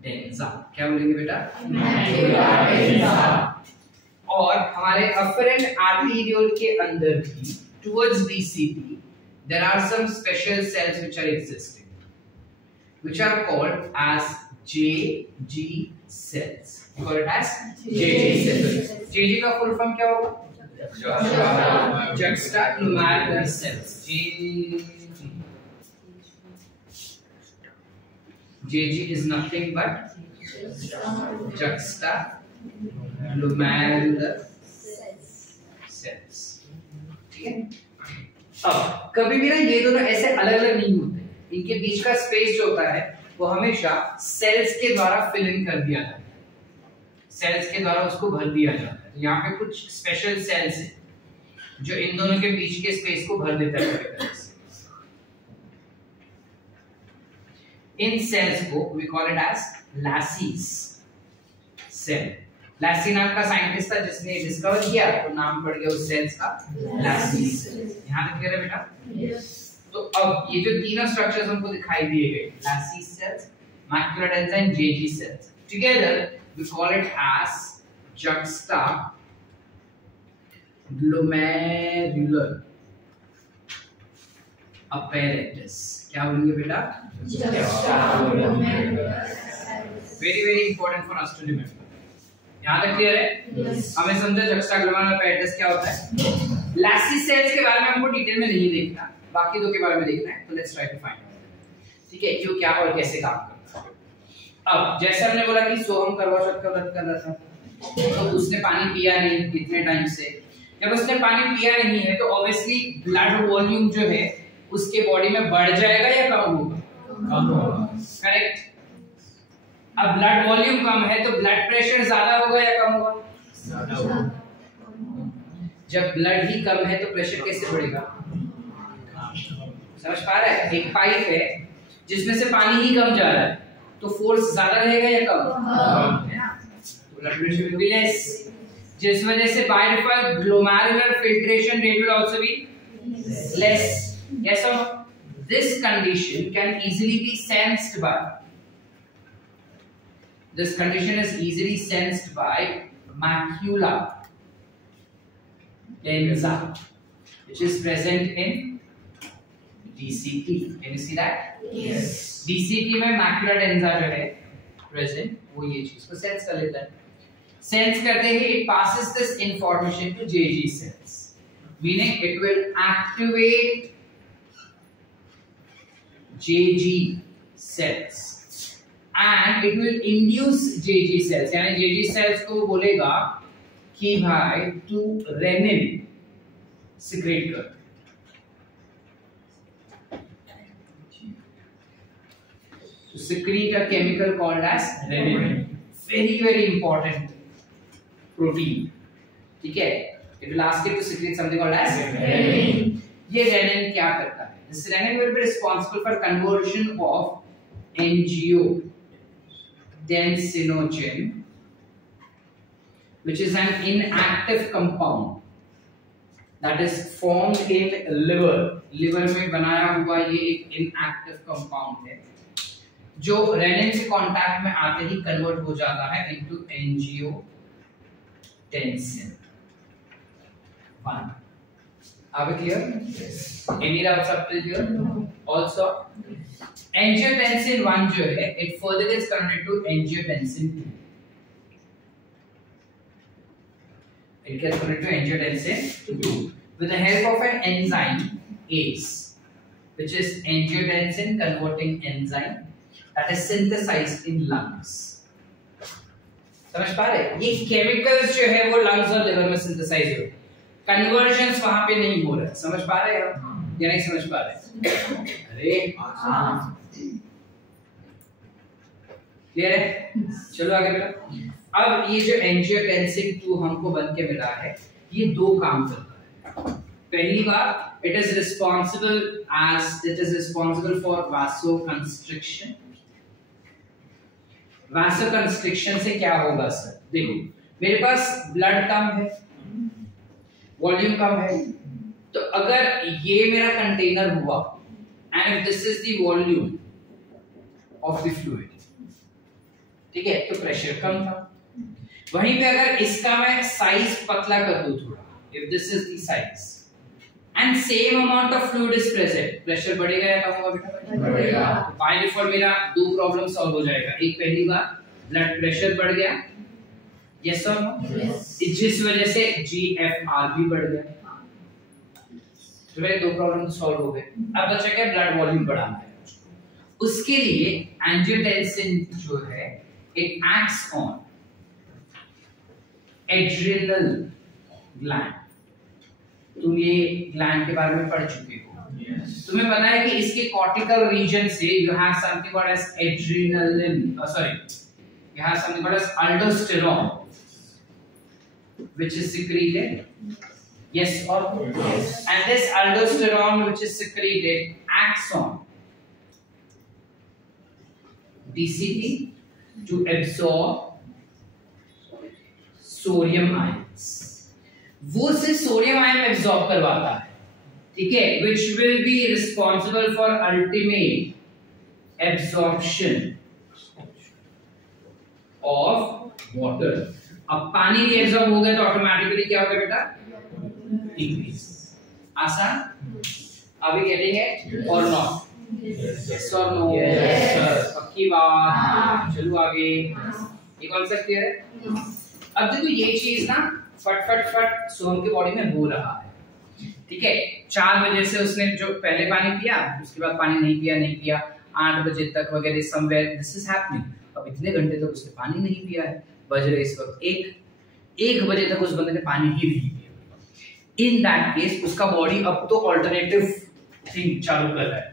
densa। क्या बोलेंगे बेटा? macula densa। और हमारे afferent arteriole के अंदर भी towards DCT there are some special cells which are existing, which are called as JG cells. You call it as JG cells. JG का full form क्या होगा? Juxtaglomerular cells. JG is nothing but juxtaglomerular cells. ठीक है? अब कभी भी ना ये दोनों ऐसे अलग अलग नहीं होते, इनके बीच का स्पेस जो होता है वो हमेशा सेल्स के द्वारा फिल इन कर दिया जाता है, सेल्स के द्वारा उसको भर दिया जाता है। तो यहाँ पे कुछ स्पेशल सेल्स हैं जो इन दोनों के बीच के स्पेस को भर देता है। इन सेल्स को we call it as Lassie's cell। लासी नाम का साइंटिस्ट था जिसने डिस्कवर किया तो नाम पड़ गया उस सेल्स का Lassie's cell। यहाँ तक क्लियर है बेटा? यस। तो अब ये जो तीनों स्ट्रक्चर्स हमको दिखाई दिए गए, Lassie's cells, macula densa and JG cells, together we call it as juxtaglomerular apparatus। क्या बोलेंगे बेटा? Very very important for us to remember. यहाँ तक क्लियर है? yes. हमें समझा juxtaglomerular apparatus क्या होता है। Lassie's cells के बारे में हमको डिटेल में नहीं देखना, बाकी दो के बारे में देखना है, तो let's try to find out. ठीक है, क्यों, क्या और कैसे काम करता है। अब जैसे हमने बोला कि सोहम करवा चौथ का व्रत कर रहा था, तो उसने पानी पिया नहीं इतने टाइम से। जब उसने पानी पिया नहीं है तो ऑब्वियसली ब्लड वॉल्यूम जो है उसके बॉडी में बढ़ जाएगा या कम होगा? कम होगा। करेक्ट। अब ब्लड वॉल्यूम कम है तो ब्लड प्रेशर ज्यादा होगा या कम होगा? ज्यादा होगा। जब ब्लड ही कम है तो प्रेशर कैसे बढ़ेगा? समझ पा रहा है? एक पाइप है जिसमें से पानी ही कम जा रहा है तो फोर्स ज्यादा रहेगा या कम? Blood pressure will be less, जिस वजह से by default glomerular filtration rate will also be less. Yes or no? This condition can easily be sensed by macula densa, which is present in DCT. Can you see that? Yes. DCT में macula densa जो है present, वो ये चीज को सेंस कर लेता है। सेंस करते ही it passes this information to JG cells, meaning it will activate JG cells and it will induce JG cells, यानी JG cells को बोलेगा कि भाई तू रेनिन सिक्रेट कर, to secrete a chemical called as renin, very important protein, ठीक है. It will ask you to secrete something called as renin. ये renin क्या करता है? This renin will be responsible for conversion of angiotensinogen, which is an inactive compound that is formed in liver. liver में बनाया हुआ ये एक inactive compound है जो रेनिन से कांटेक्ट में आते ही कन्वर्ट हो जाता है into angiotensin 1. Are we clear? Yes. Any doubts up till here? No. Also, angiotensin 1 जो है, it further gets converted to angiotensin 2. It gets converted to angiotensin 2 with the help of an enzyme ACE, which is angiotensin converting enzyme that is synthesized in lungs. समझ पा रहे? ये केमिकल्स जो है वो लंग्स और लिवर में सिंथेसाइज हो, कन्वर्जन्स वहां पे नहीं हो रहा है. समझ पा रहे हैं या नहीं समझ पा रहे? अरे क्लियर है? चलो आगे बेटा. अब ये जो एंजियोटेंसिन 2 हमको बन के मिला है, ये दो काम करता है. पहली बात, it is responsible for vasoconstriction. vasoconstriction से क्या होगा सर? देखो मेरे पास ब्लड कम है, वॉल्यूम कम है, तो अगर ये मेरा कंटेनर हुआ and if this is the volume of the fluid, ठीक है, तो प्रेशर कम था. वहीं पे अगर इसका मैं साइज पतला कर दूं थोड़ा, if this is the size and same amount of fluid is present, pressure बढ़ेगा या कम होगा बेटा? बढ़ेगा. बाय डिफॉल्ट मेरा दो प्रॉब्लम सॉल्व हो जाएगा. एक, पहली बार ब्लड प्रेशर बढ़ गया, यस और नो, जिस वजह से GFR भी बढ़ गया, तो मेरे दो प्रॉब्लम सॉल्व हो गए. अब बचा क्या? ब्लड वॉल्यूम बढ़ाना है. उसके लिए एंजियोटेंसिन जो है it acts on adrenal gland. तुम ये ग्लैंड के बारे में पढ़ चुके हो. तुम्हें पता है कि इसके कॉर्टिकल रीजन से you have something called as adrenaline, you have something called as aldosterone which is secreted, yes or no? Yes. And this aldosterone which is secreted acts on DCT to absorb sodium ions. वो से सोडियम आयन एब्सॉर्ब करवाता है, ठीक है, which will be responsible for ultimate absorption of water. अब पानी भी एब्सॉर्ब हो गया तो ऑटोमेटिकली क्या होगा बेटा? इंक्रीज. आसान? Are we getting it or not? Yes or no? Yes. पक्की बात. चलो आगे. ये कॉन्सेप्ट क्लियर है? अब देखो ये चीज ना फट सोम के बॉडी में हो रहा है, ठीक है. 4 बजे से उसने जो पहले पानी पिया, उसके बाद पानी नहीं पिया, 8 बजे तक वगैरह समवेयर दिस इज हैपनिंग. अब इतने घंटे तक उसने पानी नहीं पिया है, बज रहे इस वक्त 1 बजे तक उस बंदे ने पानी ही नहीं पिया. इन दैट केस उसका बॉडी अब तो अल्टरनेटिव थिंग चालू कर रहा है,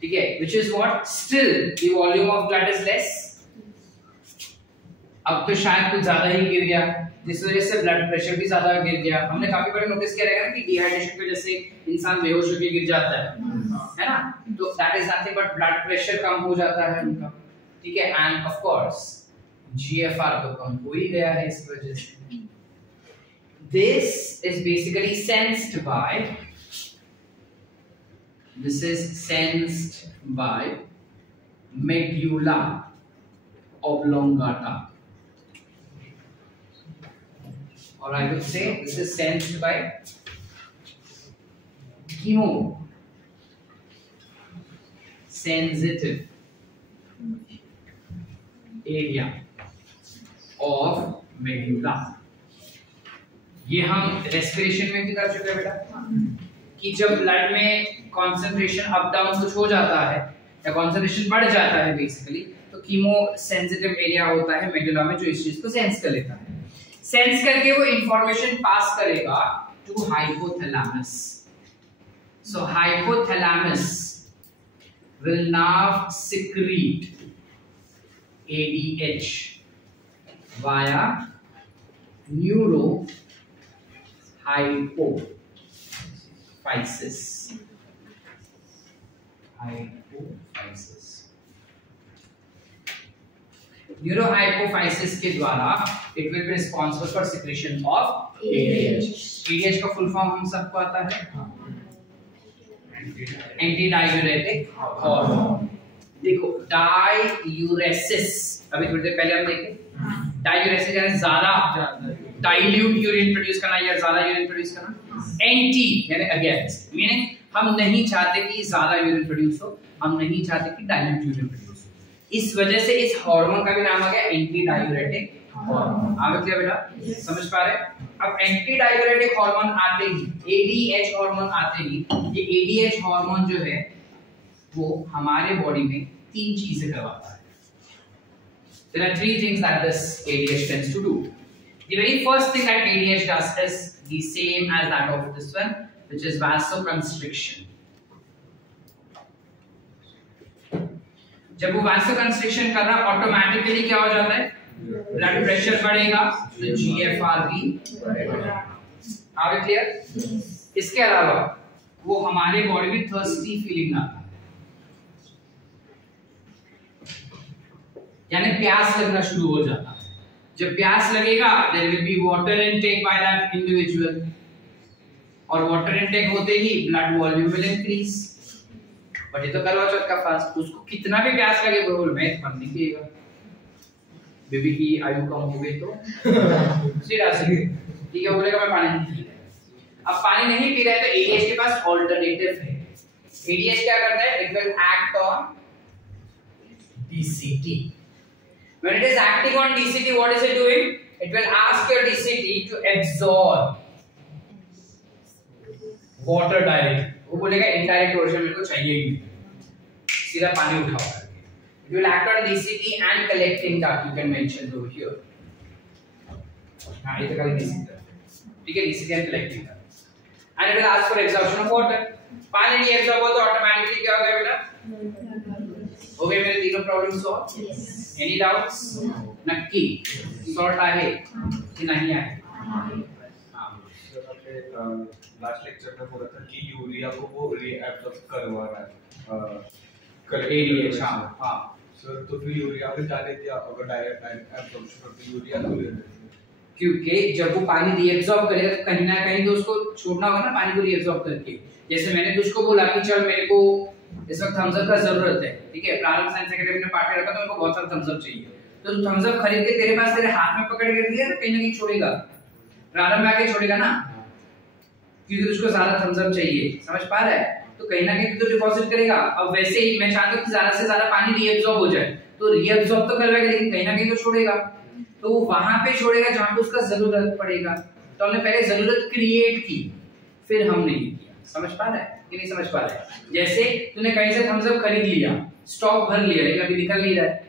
ठीक है, which is what? Still the volume of blood is less. अब तो शायद कुछ ज्यादा ही गिर गया, जिस वजह से ब्लड प्रेशर भी ज्यादा गिर गया. हमने काफी बार नोटिस किया रहेगा कि डिहाइड्रेशन की वजह से इंसान बेहोश होकर गिर जाता है ना, तो that is nothing but blood pressure कम हो जाता है उनका, ठीक है. एंड ऑफ कोर्स GFR तो कम हो ही गया है इस वजह से. This is basically sensed by medulla oblongata, or I would say this is sensed by chemosensitive area of medulla. ये हम रेस्पिरेशन में भी कर चुके हैं बेटा कि जब ब्लड में कंसंट्रेशन अप डाउन कुछ हो जाता है या कंसंट्रेशन बढ़ जाता है बेसिकली, तो कीमो सेंसिटिव एरिया होता है मेडुला में जो इस चीज को सेंस कर लेता है। सेंस करके वो इंफॉर्मेशन पास करेगा to hypothalamus. So hypothalamus will now secrete ADH via neurohypophysis. Neurohypophysis के द्वारा it will be responsible for secretion of ADH. ADH का फुल फॉर्म हम सबको आता है, एंटी डायूरेटिक हार्मोन। देखो डायूरेसिस, अभी थोड़ी देर पहले हम देखे डायूरेसिस यानी ज्यादा डाइल्यूट यूरिन प्रोड्यूस करना या ज्यादा यूरिन प्रोड्यूस करना। एंटी यानी अगेंस्ट, मीनिंग हम नहीं चाहते कि ज्यादा यूरिन प्रोड्यूस हो, हम नहीं चाहते कि डाइल्यूट यूरिन प्रोड्यूस हो। इस वजह से इस हार्मोन का भी नाम आ गया एंटी डायूरेटिक हार्मोन। आ गया बेटा, समझ पा रहे? अब एंटी डायूरेटिक हार्मोन आते ही, एडीएच हार्मोन आते ही, ये एडीएच हार्मोन जो है वो हमारे बॉडी में तीन चीजें करवाता है। There are three things that this ADH tends to do. The very first thing that ADH does is the same as that of this one, which is vasoconstriction. जब वो vasoconstriction कर रहा है, ऑटोमेटिकली क्या हो जाता है? ब्लड प्रेशर बढ़ेगा, तो GFR भी बढ़ेगा। आगे क्लियर? इसके अलावा वो हमारे बॉडी में थर्स्टी फीलिंग आता है, यानी प्यास लगना शुरू हो जाता है। जब प्यास लगेगा there will be water intake by that individual, और वाटर इनटेक होते ही blood volume will increase. But ये तो करवा चौथ का फास्ट, उसको कितना भी प्यास लगे बोल मैं पानी नहीं पिएगा। बेबी की आयु कम हो गई तो सीधा सीधे ठीक है बोलेगा मैं पानी नहीं पी रहा। अब पानी नहीं पी रहा है तो एडीएच के पास ऑल्टरनेटिव है। एडीएच क्या करता है? It will act on DCT. When it is acting on DCT, what is it doing? It will ask your DCT to absorb water directly. वो बोलेगा इनडायरेक्ट वर्जन मेरे को चाहिए ही, सीधा पानी उठाओ। It will act on DCT and collecting that you can mention over here. हाँ ये तो खाली DCT ठीक है, DCT and collecting that. And it will ask for absorption of water. पानी नहीं absorb हो तो ऑटोमेटिकली क्या हो गया बेटा? हो गए मेरे तीनों प्रॉब्लम सॉल्व? Any doubts? नक्की सॉल्व आहे कि नहीं आहे? सर आपने लास्ट लेक्चर में बोला था कि यूरिया को वो रीएब्सॉर्ब करवा रहा है एडीएच। हां सर, तो फिर यूरिया में डाले दिया, अगर डायरेक्ट एब्सॉर्प्शन होती यूरिया तो क्योंकि जब वो पानी रीएब्सॉर्ब करेगा तो कहीं ना कहीं तो उसको छोड़ना होगा ना पानी को रीएब्सॉर्ब करके। जैसे मैंने तुझको बोला कि चल मेरे को इस वक्त थम्स अप का जरूरत है, ठीक है, प्रारंभ साइंस एकेडमी में पार्टी रखा तो मेरे को बहुत सारा थम्स अप चाहिए, तो तू थम्स अप खरीद के तेरे पास तेरे हाथ में पकड़ के दिया तो कहीं ना कहीं छोड़ेगा, प्रारंभ में आके छोड़ेगा ना, क्योंकि तुझको ज्यादा थम्स अप चाहिए। समझ पा रहा है? तो कहीं ना कहीं तो डिपॉजिट करेगा। अब वैसे ही मैं चाहता हूं कि ज्यादा से ज्यादा पानी रीएब्सॉर्ब हो जाए, तो रीएब्सॉर्ब तो करवाएगा लेकिन कहीं ना कहीं तो छोड़ेगा, तो वो वहां पे छोड़ेगा जहां पे उसका जरूरत पड़ेगा। तो हमने पहले जरूरत क्रिएट की, फिर हमने ये किया। समझ पा रहा है कि नहीं समझ पा रहा है? जैसे तूने कहीं से थम्स अप खरीद लिया, स्टॉक भर लिया, लेकिन अभी निकल नहीं रहा है,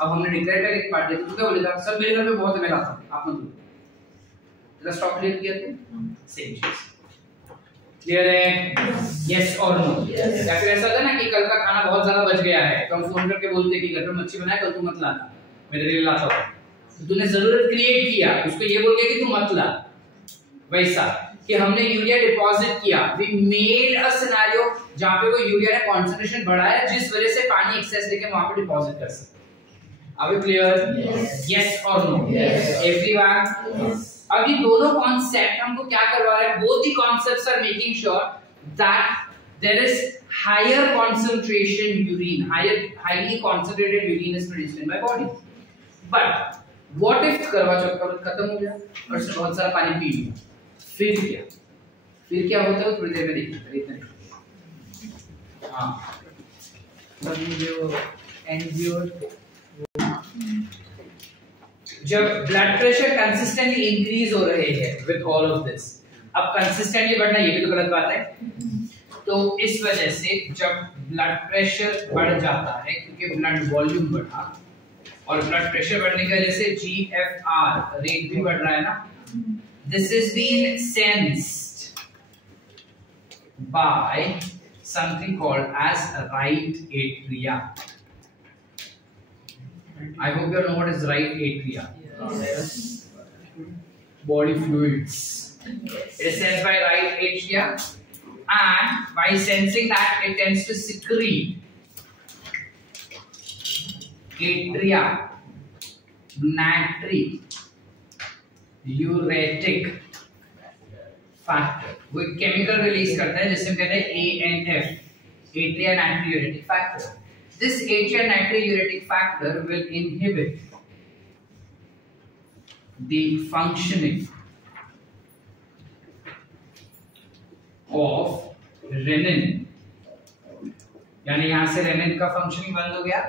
अब हमने डिक्लेयर करके पार्टी तो तू क्या बोलेगा? सब मेरे घर में बहुत है, मैं लाता हूं, आप मत लो, तेरा स्टॉक क्लियर किया तो सेम चीज। क्लियर है? यस और नो? या फिर ऐसा होता है ना कि कल का खाना बहुत ज्यादा बच गया है तो हम फोन करके बोलते हैं कि घर पे मच्छी बनाए कल तू मत लाना, मैं तेरे लिए लाता हूं। तो तूने जरूरत क्रिएट किया, उसको ये बोल के कि तू मत ला। वैसा कि हमने यूरिया डिपॉजिट किया, वी मेड अ सिनेरियो जहां पे वो यूरिया ने कंसंट्रेशन बढ़ाया जिस वजह से पानी एक्सेस लेके वहां पे डिपॉजिट कर सकते। Are we clear? यस और नो? एवरीवन? अब ये दोनों कॉन्सेप्ट हमको क्या करवा रहे हैं? Both the concepts are making sure that there is higher concentration urine, highly concentrated urine is produced in my body. But what if Karva Chauth का खत्म हो गया और बहुत सारा पानी पी लिया, फिर क्या होता है? थोड़ी देर में देखिए। हाँ जो एनजीओ जब ब्लड प्रेशर कंसिस्टेंटली इंक्रीज हो रहे हैं विद ऑल ऑफ दिस, अब कंसिस्टेंटली बढ़ना ये भी तो गलत बात है, तो इस वजह से जब ब्लड प्रेशर बढ़ जाता है क्योंकि ब्लड वॉल्यूम बढ़ा और ब्लड प्रेशर बढ़ने की वजह से जीएफआर रेट भी बढ़ रहा है ना, this is been sensed by something called as right atria. I hope you know what is right atria. Yes. Body fluids. It is sensed by right atria, and by sensing that, it tends to secrete atria natriuretic factor. वो एक केमिकल रिलीज करता है जिसे हम कहते हैं ANF, atria natriuretic factor. This atria natriuretic factor will inhibit the functioning of renin. यानी यहां से रेनिन का फंक्शनिंग बंद हो गया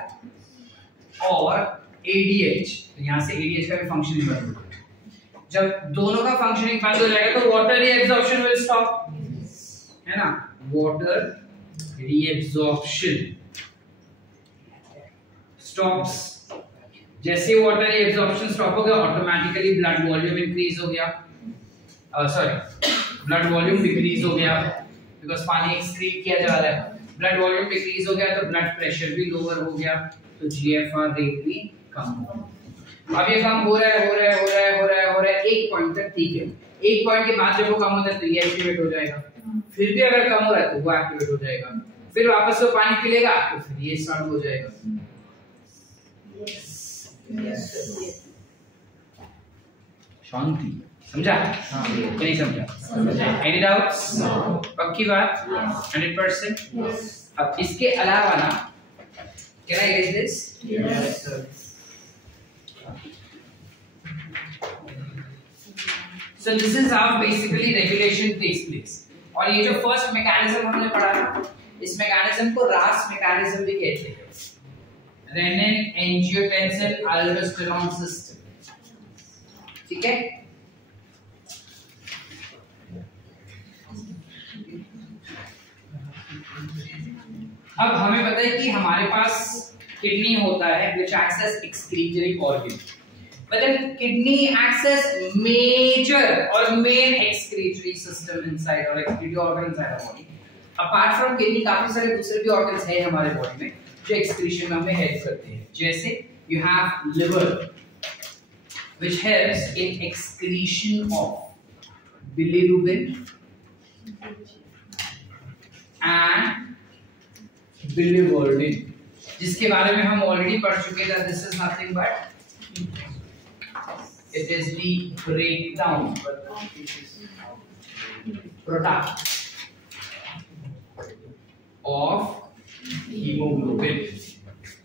और ADH, यहां से ADH का भी फंक्शनिंग बंद हो गया. जब दोनों का फंक्शनिंग बंद हो जाएगा तो वाटर रीएब्जॉर्प्शन विल स्टॉप, है ना, वाटर रीएब्जॉर्प्शन स्टॉप्स. जैसे वाटर एब्जॉर्प्शन स्टॉप हो गया ऑटोमेटिकली ब्लड वॉल्यूम इंक्रीज हो गया, सॉरी ब्लड वॉल्यूम डिक्रीज हो गया बिकॉज़ पानी एक्सक्रीट किया जा रहा है. ब्लड वॉल्यूम डिक्रीज हो गया तो ब्लड प्रेशर भी लोअर हो गया, तो जीएफआर रेट भी कम हो गया. अब ये कम हो रहा है एक पॉइंट तक ठीक है. एक पॉइंट के बाद जब वो कम होता है तो ये एक्टिवेट हो जाएगा, फिर भी अगर कम हो रहा है तो वो एक्टिवेट हो जाएगा, फिर वापस वो पानी पिलेगा तो फिर ये स्टार्ट हो जाएगा. शांति, समझा? नहीं समझा? Any doubts? पक्की बात? 100%? अब इसके अलावा ना, can I get this? Yes, sir. So this is how basically regulation takes place. और ये जो फर्स्ट मैकेनिज्म हमने पढ़ा ना, इस मैकेनिज्म को रास मैकेनिज्म भी कहते हैं, रेनिन एंजियोटेंसिन अल्डोस्टेरोन सिस्टम. ठीक है? अब हमें पता है कि हमारे पास किडनी होता है which acts as excretory organ. But then kidney acts as major or main excretory system inside or excretory organ inside our body. Apart from kidney, काफी सारे दूसरे भी organs हैं हमारे body में जो excretion में हमें help करते हैं. जैसे you have liver, which helps in excretion of bilirubin and biliverdin, जिसके बारे में हम already पढ़ चुके थे. This is nothing but it is the breakdown product of hemoglobin.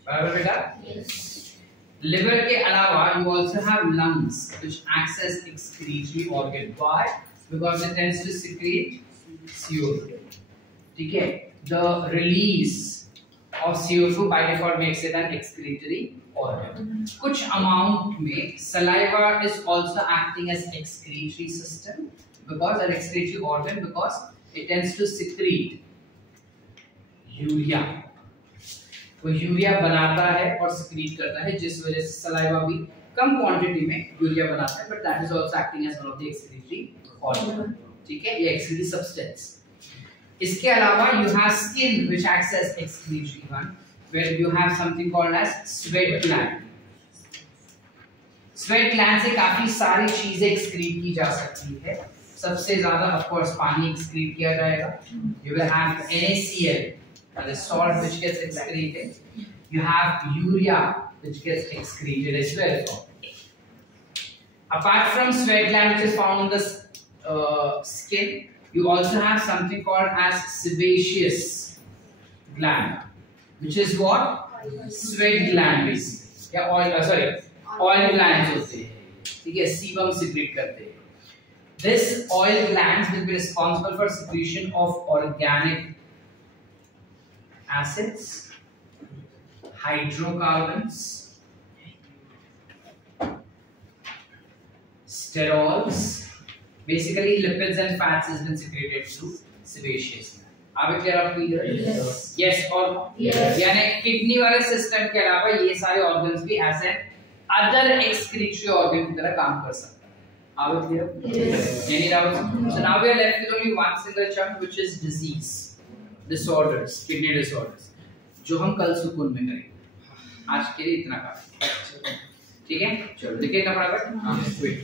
बराबर बेटा? Liver के अलावा you also have lungs which acts as excretory organ. Why? Because it tends to secrete CO2. ठीक है? The release of CO2 by default makes it an excretory organ. कुछ amount में saliva is also acting as excretory system because an excretory organ because it tends to secrete urea. वो यूरिया बनाता है और secrete करता है जिस वजह से saliva भी कम quantity में यूरिया बनाता है, but that is also acting as one of the excretory organ. ठीक है? ये excretory substance. इसके अलावा you have skin which acts as excretory one, where you have something called as sweat gland. Sweat gland से काफी सारी चीजें excrete की जा सकती है. सबसे ज्यादा of course पानी excrete किया जाएगा. You will have NaCl, the salt which gets excreted. You have urea which gets excreted as well. Apart from sweat gland which is found on the skin, you also have something called as sebaceous gland, which is what? Sweat gland basically. या oil glands होते हैं. ठीक है? sebum secrete करते हैं. This oil glands will be responsible for secretion of organic acids, hydrocarbons, sterols, basically lipids and fats has been secreted through sebaceous gland. Are we clear up here? Yes. Yes or no? Yes. यानी किडनी वाले सिस्टम के अलावा ये सारे ऑर्गन्स भी as an other excretory organ की तरह काम कर सकते हैं. Are we clear? Yes. Any doubts? So now we are left with only one single chunk, which is disease, disorders, kidney disorders, जो हम कल सुकून में करेंगे. आज के लिए इतना काफी. ठीक है, चलो देखिए ना फटाफट. हाँ, wait.